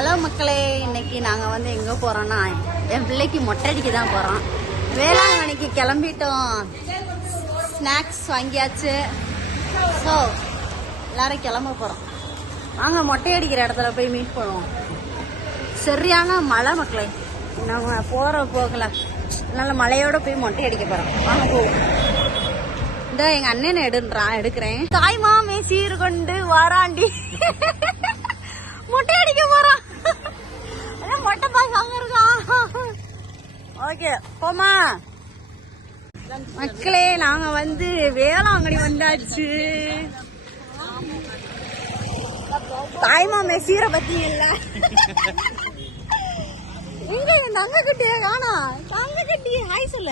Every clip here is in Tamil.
ஹலோ மக்களே இன்னைக்கு நாங்கள் வந்து எங்கே போகிறோன்னா என் பிள்ளைக்கு மொட்டடிக்கு தான் போகிறோம் வேளாங்கண்ணிக்கு கிளம்பிட்டோம். ஸ்நாக்ஸ் வாங்கியாச்சு. ஸோ எல்லாரும் கிளம்ப போகிறோம் வாங்க மொட்டை அடிக்கிற இடத்துல போய் மீட் பண்ணுவோம். சரியான மழை மக்களே. நாங்கள் போகிற போகல அதனால மழையோடு போய் மொட்டை அடிக்க போகிறோம் வாங்க போவோம். இந்த எங்கள் அண்ணனை எடுன்றான் எடுக்கிறேன். தாய்மாமே சீர் கொண்டு வாராண்டி. ஓகே போமா மக்களே நாங்க வந்து வேளாங்கண்ணி வந்தாச்சு. தாய்மாமே சீரை பத்தி இல்ல. எங்க என் தங்க கட்டிய காணா. தங்க கட்டி ஹாய் சொல்ல.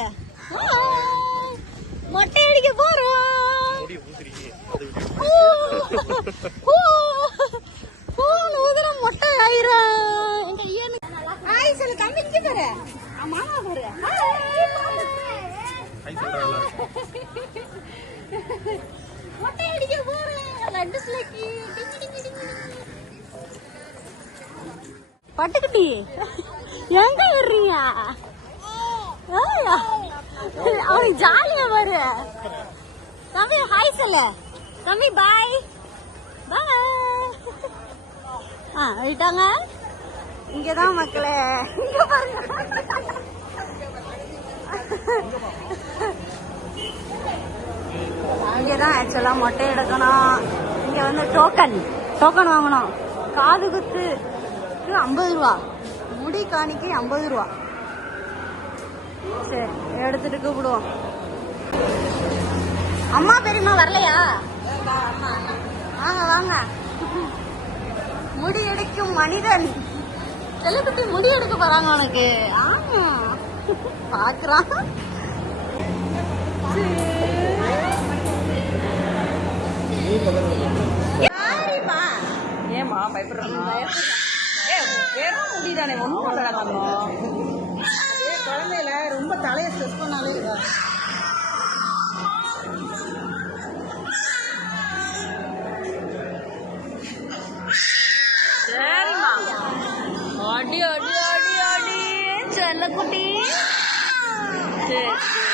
மொட்டை அடிக்க போறோம். ஊதுனா மொட்டை ஆயிரும். ஹாய் சொல்லு, இங்க பாரு. பட்டுக்குட்டி. எங்க வர்றீங்க அவனுக்கு ஜாலியா பாரு. தம்பி ஹாய் சொல்லு. தம்பி பாய் பாய் ஆ விட்டாங்க இங்கதான் மக்களே. இங்க பாருங்க. இங்கதான் ஆக்சுவலா மொட்டை எடுக்கணும். இங்க வந்து டோக்கன் டோக்கன் வாங்கணும். காது குத்து ஐம்பது ரூபா. முடி காணிக்கை ஐம்பது ரூபா. சரி எடுத்துட்டு கூப்பிடுவோம். அம்மா பெரியம்மா வரலையா? வாங்க வாங்க. முடி எடுக்கும் மனிதன். செல்லக்குட்டி முடி எடுக்க போறாங்க உனக்கு. ஆமா பாக்குறான்? ஏமா பயப்படுறாங்க ஏ வெறும் முடிதானே ஒன்றும் பண்ணலாம் குழந்தையில ரொம்ப தலையை ஸ்ட்ரெஸ் பண்ணாலே ओडी ओडी ओडी ओडी चल कुटी। हाँ। जय जय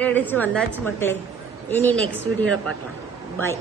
மொட்டை அடிச்சு வந்தாச்சு மக்களே. இனி நெக்ஸ்ட் வீடியோவில் பார்க்கலாம். பாய்